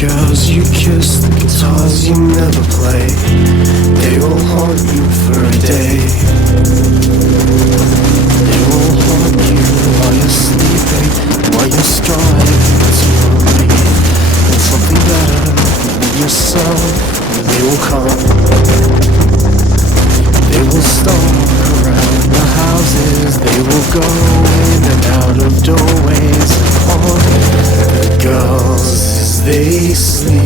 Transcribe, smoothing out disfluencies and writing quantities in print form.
girls you kiss, the guitars you never play, they will haunt you for a day. They will haunt you while you're sleeping, while you're striving to believe in something better than yourself. They will come, they will stalk around the houses, they will go in and out of doorways and haunt the girls as they sleep.